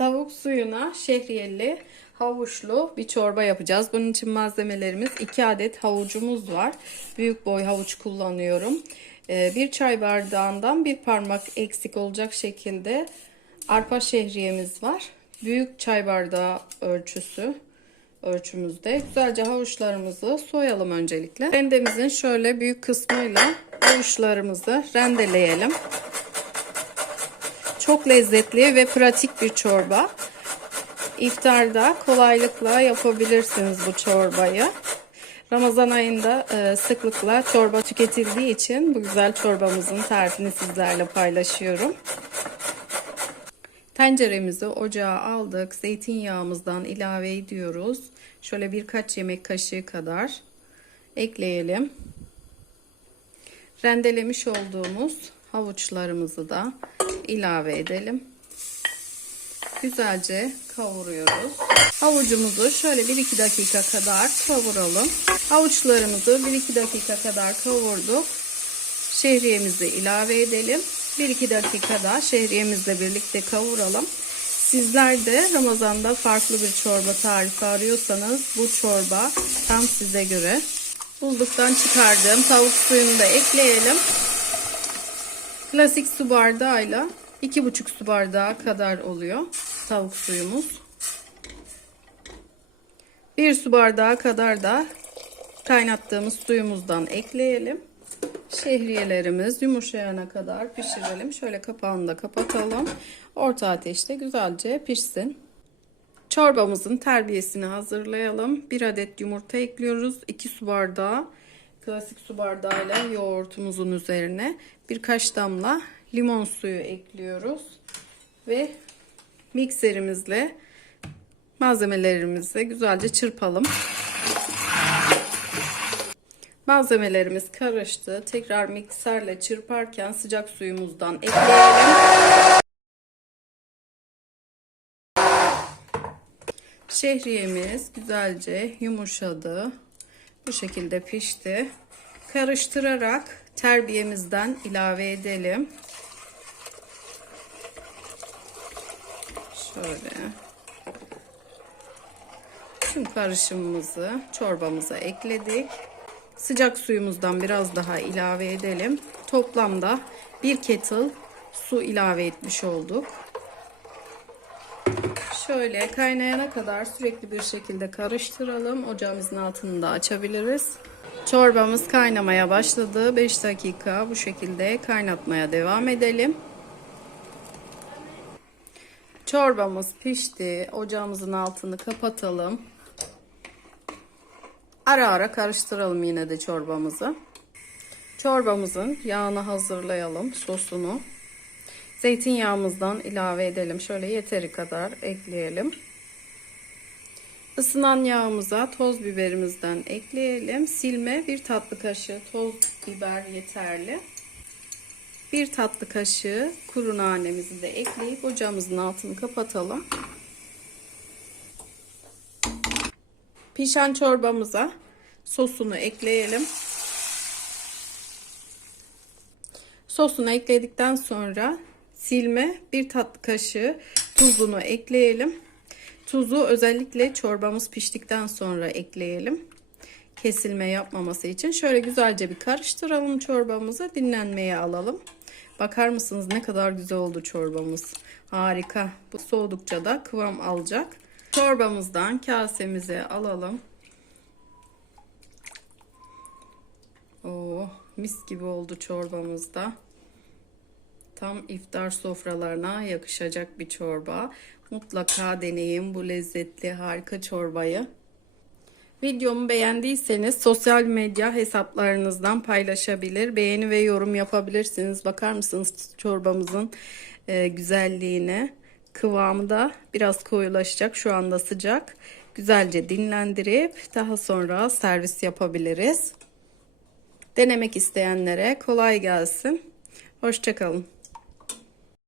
Tavuk suyuna şehriyeli havuçlu bir çorba yapacağız. Bunun için malzemelerimiz 2 adet havucumuz var. Büyük boy havuç kullanıyorum. Ee, Bir çay bardağından bir parmak eksik olacak şekilde arpa şehriyemiz var. Büyük çay bardağı ölçüsü ölçümüzde. Güzelce havuçlarımızı soyalım öncelikle. Rendemizin şöyle büyük kısmıyla havuçlarımızı rendeleyelim. Çok lezzetli ve pratik bir çorba. İftarda kolaylıkla yapabilirsiniz bu çorbayı. Ramazan ayında e, sıklıkla çorba tüketildiği için bu güzel çorbamızın tarifini sizlerle paylaşıyorum. Tenceremizi ocağa aldık. Zeytinyağımızdan ilave ediyoruz. Şöyle birkaç yemek kaşığı kadar ekleyelim. Rendelemiş olduğumuz havuçlarımızı da ilave edelim. Güzelce kavuruyoruz. Havucumuzu şöyle 1-2 dakika kadar kavuralım. Havuçlarımızı 1-2 dakika kadar kavurduk. Şehriyemizi ilave edelim. 1-2 dakikada şehriyemizle birlikte kavuralım. Sizler de Ramazan'da farklı bir çorba tarifi arıyorsanız bu çorba tam size göre. Buzluktan çıkardığım tavuk suyunu da ekleyelim. Klasik su bardağıyla 2,5 su bardağı kadar oluyor tavuk suyumuz. 1 su bardağı kadar da kaynattığımız suyumuzdan ekleyelim. Şehriyelerimiz yumuşayana kadar pişirelim. Şöyle kapağını da kapatalım. Orta ateşte güzelce pişsin. Çorbamızın terbiyesini hazırlayalım. 1 adet yumurta ekliyoruz. 2 su bardağı klasik su bardağıyla yoğurtumuzun üzerine birkaç damla limon suyu ekliyoruz. Ve mikserimizle malzemelerimizi güzelce çırpalım. Malzemelerimiz karıştı. Tekrar mikserle çırparken sıcak suyumuzdan ekleyelim. Şehriyemiz güzelce yumuşadı. Bu şekilde pişti. Karıştırarak terbiyemizden ilave edelim. Şöyle. Tüm karışımımızı çorbamıza ekledik. Sıcak suyumuzdan biraz daha ilave edelim. Toplamda bir kettle su ilave etmiş olduk. Şöyle kaynayana kadar sürekli bir şekilde karıştıralım. Ocağımızın altını da açabiliriz. Çorbamız kaynamaya başladı. 5 dakika bu şekilde kaynatmaya devam edelim. Çorbamız pişti. Ocağımızın altını kapatalım. Ara ara karıştıralım yine de çorbamızı. Çorbamızın yağını hazırlayalım, sosunu. Zeytinyağımızdan ilave edelim. Şöyle yeteri kadar ekleyelim. Isınan yağımıza toz biberimizden ekleyelim. Silme bir tatlı kaşığı toz biber yeterli. Bir tatlı kaşığı kuru nanemizi de ekleyip ocağımızın altını kapatalım. Pişen çorbamıza sosunu ekleyelim. Sosunu ekledikten sonra silme bir tatlı kaşığı tuzunu ekleyelim. Tuzu özellikle çorbamız piştikten sonra ekleyelim. Kesilme yapmaması için şöyle güzelce bir karıştıralım çorbamızı dinlenmeye alalım. Bakar mısınız ne kadar güzel oldu çorbamız. Harika. Bu soğudukça da kıvam alacak. Çorbamızdan kasemize alalım. Oo, mis gibi oldu çorbamızda. Tam iftar sofralarına yakışacak bir çorba. Mutlaka deneyin bu lezzetli harika çorbayı. Videomu beğendiyseniz sosyal medya hesaplarınızdan paylaşabilir, beğeni ve yorum yapabilirsiniz. Bakar mısınız çorbamızın e, güzelliğine? Kıvamı da biraz koyulaşacak. Şu anda sıcak. Güzelce dinlendirip daha sonra servis yapabiliriz. Denemek isteyenlere kolay gelsin. Hoşçakalın.